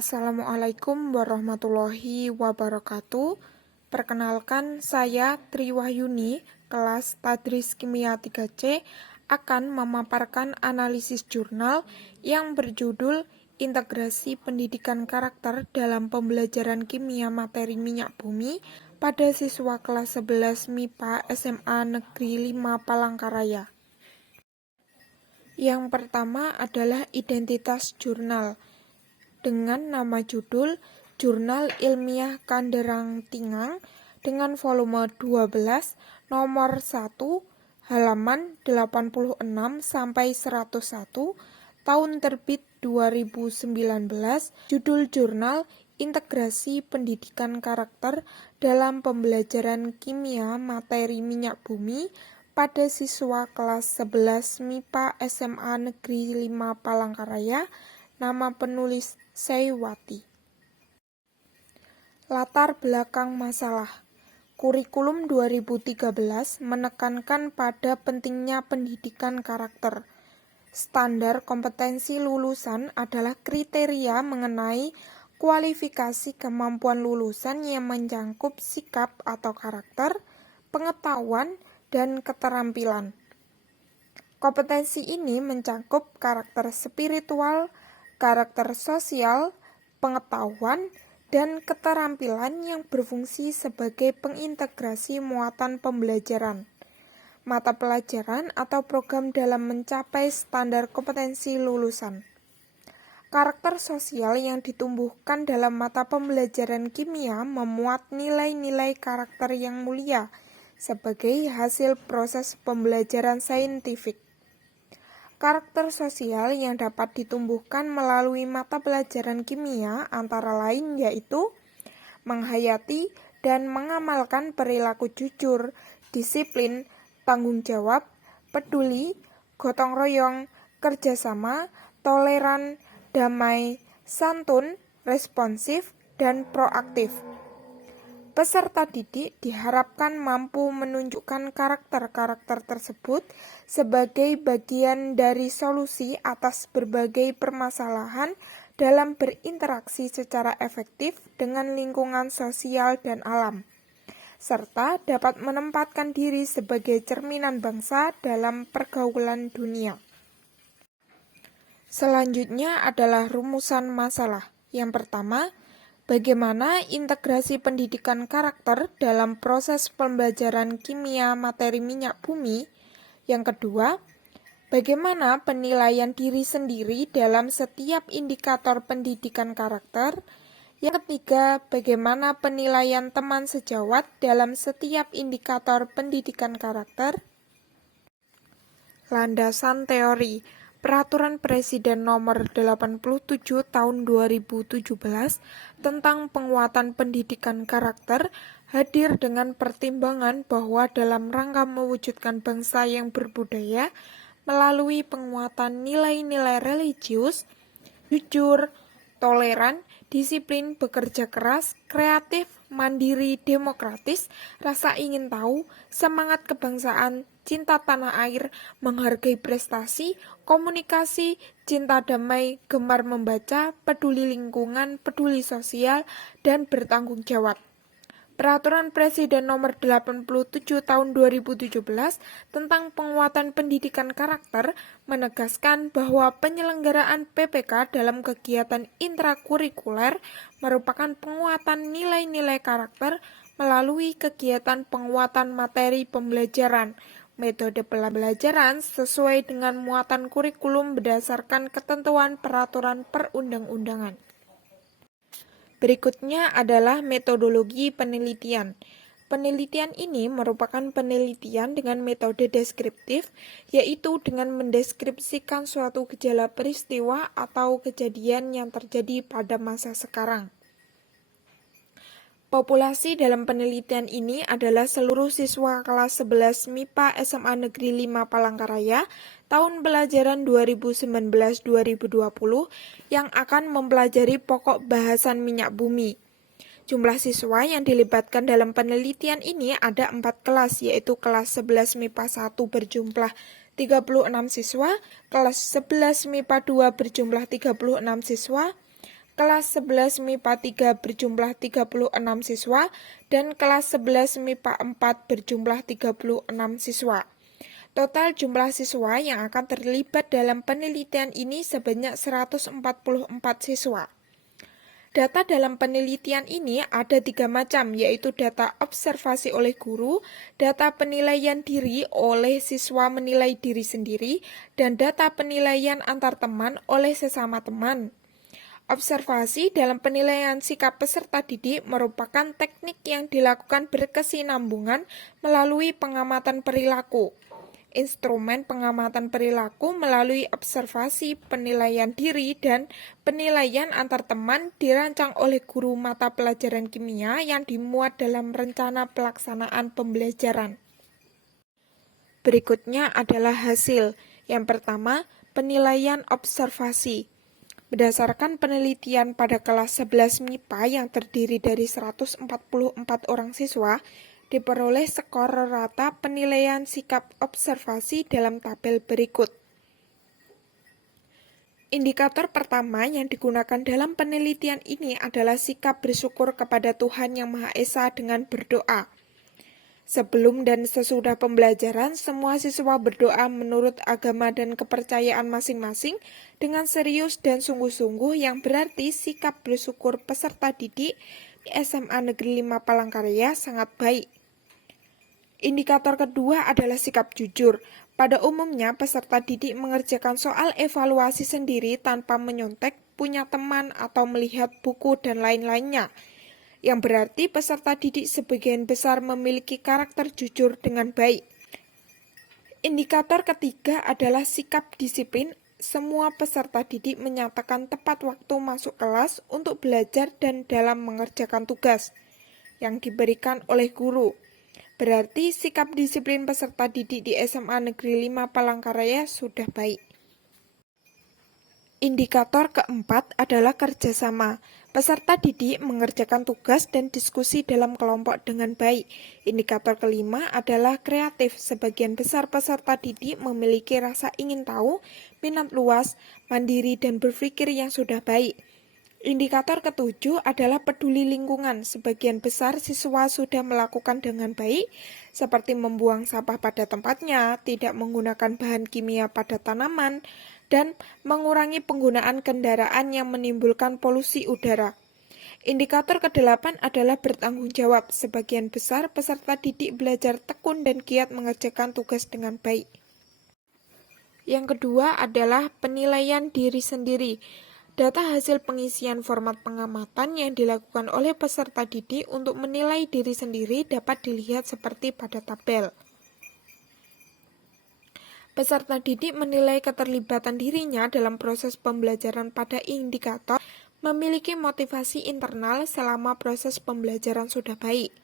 Assalamualaikum warahmatullahi wabarakatuh. Perkenalkan, saya Triwahyuni, kelas Tadris Kimia 3C, akan memaparkan analisis jurnal yang berjudul Integrasi Pendidikan Karakter dalam Pembelajaran Kimia Materi Minyak Bumi pada siswa kelas 11 MIPA SMA Negeri 5 Palangkaraya. Yang pertama adalah identitas jurnal dengan nama judul Jurnal Ilmiah Kanderang Tingang dengan volume 12 nomor 1 halaman 86 sampai 101 tahun terbit 2019. Judul jurnal Integrasi Pendidikan Karakter dalam Pembelajaran Kimia Materi Minyak Bumi pada siswa kelas 11 MIPA SMA Negeri 5 Palangkaraya. Nama penulis Seiwati. Latar belakang masalah. Kurikulum 2013 menekankan pada pentingnya pendidikan karakter. Standar kompetensi lulusan adalah kriteria mengenai kualifikasi kemampuan lulusan yang mencakup sikap atau karakter, pengetahuan, dan keterampilan. Kompetensi ini mencakup karakter spiritual, karakter sosial, pengetahuan, dan keterampilan yang berfungsi sebagai pengintegrasi muatan pembelajaran, mata pelajaran atau program dalam mencapai standar kompetensi lulusan. Karakter sosial yang ditumbuhkan dalam mata pembelajaran kimia memuat nilai-nilai karakter yang mulia sebagai hasil proses pembelajaran saintifik. Karakter sosial yang dapat ditumbuhkan melalui mata pelajaran kimia antara lain yaitu menghayati dan mengamalkan perilaku jujur, disiplin, tanggung jawab, peduli, gotong royong, kerjasama, toleran, damai, santun, responsif, dan proaktif. Peserta didik diharapkan mampu menunjukkan karakter-karakter tersebut sebagai bagian dari solusi atas berbagai permasalahan dalam berinteraksi secara efektif dengan lingkungan sosial dan alam, serta dapat menempatkan diri sebagai cerminan bangsa dalam pergaulan dunia. Selanjutnya adalah rumusan masalah. Yang pertama, bagaimana integrasi pendidikan karakter dalam proses pembelajaran kimia materi minyak bumi? Yang kedua, bagaimana penilaian diri sendiri dalam setiap indikator pendidikan karakter? Yang ketiga, bagaimana penilaian teman sejawat dalam setiap indikator pendidikan karakter? Landasan teori. Peraturan Presiden Nomor 87 Tahun 2017 tentang penguatan pendidikan karakter hadir dengan pertimbangan bahwa dalam rangka mewujudkan bangsa yang berbudaya melalui penguatan nilai-nilai religius, jujur, toleran, disiplin, bekerja keras, kreatif, mandiri, demokratis, rasa ingin tahu, semangat kebangsaan, cinta tanah air, menghargai prestasi, komunikasi, cinta damai, gemar membaca, peduli lingkungan, peduli sosial, dan bertanggung jawab. Peraturan Presiden Nomor 87 Tahun 2017 tentang penguatan pendidikan karakter menegaskan bahwa penyelenggaraan PPK dalam kegiatan intrakurikuler merupakan penguatan nilai-nilai karakter melalui kegiatan penguatan materi pembelajaran, metode pembelajaran sesuai dengan muatan kurikulum berdasarkan ketentuan peraturan perundang-undangan. Berikutnya adalah metodologi penelitian. Penelitian ini merupakan penelitian dengan metode deskriptif, yaitu dengan mendeskripsikan suatu gejala peristiwa atau kejadian yang terjadi pada masa sekarang. Populasi dalam penelitian ini adalah seluruh siswa kelas 11 MIPA SMA Negeri 5 Palangkaraya tahun pelajaran 2019-2020 yang akan mempelajari pokok bahasan minyak bumi. Jumlah siswa yang dilibatkan dalam penelitian ini ada 4 kelas, yaitu kelas 11 MIPA 1 berjumlah 36 siswa, kelas 11 MIPA 2 berjumlah 36 siswa, kelas 11 MIPA 3 berjumlah 36 siswa, dan kelas 11 MIPA 4 berjumlah 36 siswa. Total jumlah siswa yang akan terlibat dalam penelitian ini sebanyak 144 siswa. Data dalam penelitian ini ada 3 macam, yaitu data observasi oleh guru, data penilaian diri oleh siswa menilai diri sendiri, dan data penilaian antar teman oleh sesama teman. Observasi dalam penilaian sikap peserta didik merupakan teknik yang dilakukan berkesinambungan melalui pengamatan perilaku. Instrumen pengamatan perilaku melalui observasi, penilaian diri, dan penilaian antar teman dirancang oleh guru mata pelajaran kimia yang dimuat dalam rencana pelaksanaan pembelajaran. Berikutnya adalah hasil. Yang pertama, penilaian observasi. Berdasarkan penelitian pada kelas 11 MIPA yang terdiri dari 144 orang siswa, diperoleh skor rata penilaian sikap observasi dalam tabel berikut. Indikator pertama yang digunakan dalam penelitian ini adalah sikap bersyukur kepada Tuhan Yang Maha Esa dengan berdoa. Sebelum dan sesudah pembelajaran, semua siswa berdoa menurut agama dan kepercayaan masing-masing dengan serius dan sungguh-sungguh, yang berarti sikap bersyukur peserta didik di SMA Negeri 5 Palangkaraya sangat baik. Indikator kedua adalah sikap jujur. Pada umumnya, peserta didik mengerjakan soal evaluasi sendiri tanpa menyontek, punya teman, atau melihat buku dan lain-lainnya. Yang berarti peserta didik sebagian besar memiliki karakter jujur dengan baik. Indikator ketiga adalah sikap disiplin. Semua peserta didik menyatakan tepat waktu masuk kelas untuk belajar dan dalam mengerjakan tugas yang diberikan oleh guru. Berarti sikap disiplin peserta didik di SMA Negeri 5 Palangkaraya sudah baik. Indikator keempat adalah kerjasama. Peserta didik mengerjakan tugas dan diskusi dalam kelompok dengan baik. Indikator kelima adalah kreatif. Sebagian besar peserta didik memiliki rasa ingin tahu, minat luas, mandiri, dan berpikir yang sudah baik. Indikator ketujuh adalah peduli lingkungan. Sebagian besar siswa sudah melakukan dengan baik, seperti membuang sampah pada tempatnya, tidak menggunakan bahan kimia pada tanaman, dan mengurangi penggunaan kendaraan yang menimbulkan polusi udara. Indikator kedelapan adalah bertanggung jawab. Sebagian besar peserta didik belajar tekun dan giat mengerjakan tugas dengan baik. Yang kedua adalah penilaian diri sendiri. Data hasil pengisian format pengamatan yang dilakukan oleh peserta didik untuk menilai diri sendiri dapat dilihat seperti pada tabel. Peserta didik menilai keterlibatan dirinya dalam proses pembelajaran pada indikator memiliki motivasi internal selama proses pembelajaran sudah baik.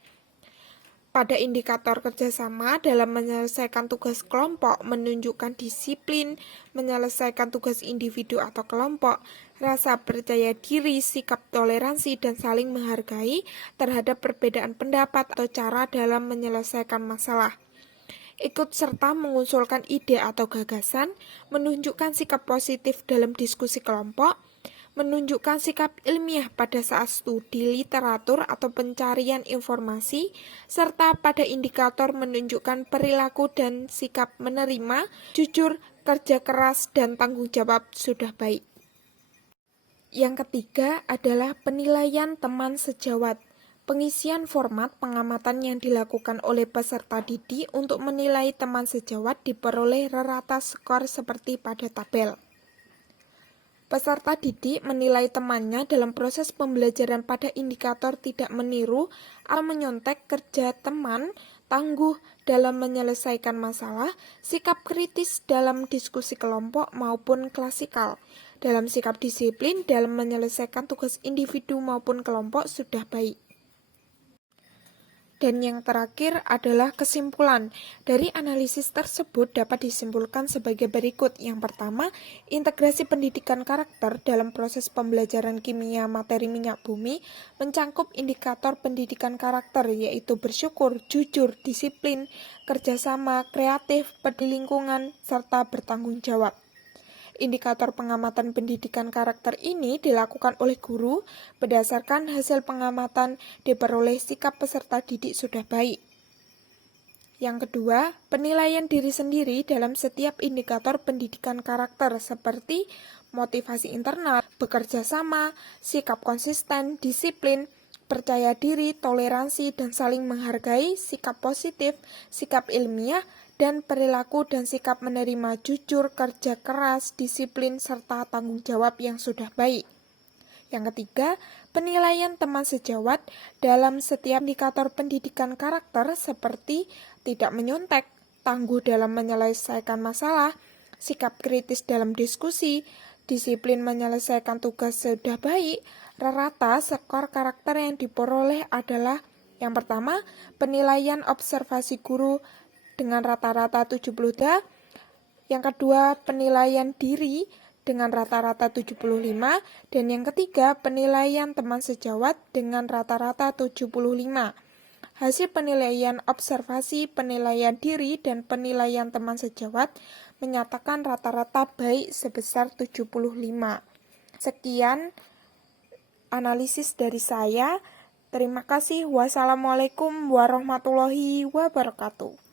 Pada indikator kerjasama dalam menyelesaikan tugas kelompok menunjukkan disiplin, menyelesaikan tugas individu atau kelompok, rasa percaya diri, sikap toleransi, dan saling menghargai terhadap perbedaan pendapat atau cara dalam menyelesaikan masalah. Ikut serta mengusulkan ide atau gagasan, menunjukkan sikap positif dalam diskusi kelompok, menunjukkan sikap ilmiah pada saat studi literatur atau pencarian informasi, serta pada indikator menunjukkan perilaku dan sikap menerima, jujur, kerja keras, dan tanggung jawab sudah baik. Yang ketiga adalah penilaian teman sejawat. Pengisian format pengamatan yang dilakukan oleh peserta didik untuk menilai teman sejawat diperoleh rata skor seperti pada tabel. Peserta didik menilai temannya dalam proses pembelajaran pada indikator tidak meniru atau menyontek kerja teman, tangguh dalam menyelesaikan masalah, sikap kritis dalam diskusi kelompok maupun klasikal. Dalam sikap disiplin dalam menyelesaikan tugas individu maupun kelompok sudah baik. Dan yang terakhir adalah kesimpulan. Dari analisis tersebut dapat disimpulkan sebagai berikut. Yang pertama, integrasi pendidikan karakter dalam proses pembelajaran kimia materi minyak bumi mencangkup indikator pendidikan karakter, yaitu bersyukur, jujur, disiplin, kerjasama, kreatif, peduli lingkungan, serta bertanggung jawab. Indikator pengamatan pendidikan karakter ini dilakukan oleh guru berdasarkan hasil pengamatan diperoleh sikap peserta didik sudah baik. Yang kedua, penilaian diri sendiri dalam setiap indikator pendidikan karakter seperti motivasi internal, bekerja sama, sikap konsisten, disiplin, percaya diri, toleransi, dan saling menghargai, sikap positif, sikap ilmiah, dan perilaku dan sikap menerima jujur, kerja keras, disiplin, serta tanggung jawab yang sudah baik. Yang ketiga, penilaian teman sejawat dalam setiap indikator pendidikan karakter seperti tidak menyontek, tangguh dalam menyelesaikan masalah, sikap kritis dalam diskusi, disiplin menyelesaikan tugas sudah baik. Rata skor karakter yang diperoleh adalah yang pertama, penilaian observasi guru dengan rata-rata 72, yang kedua, penilaian diri dengan rata-rata 75, dan yang ketiga, penilaian teman sejawat dengan rata-rata 75. Hasil penilaian observasi, penilaian diri, dan penilaian teman sejawat menyatakan rata-rata baik sebesar 75. Sekian analisis dari saya. Terima kasih. Wassalamualaikum warahmatullahi wabarakatuh.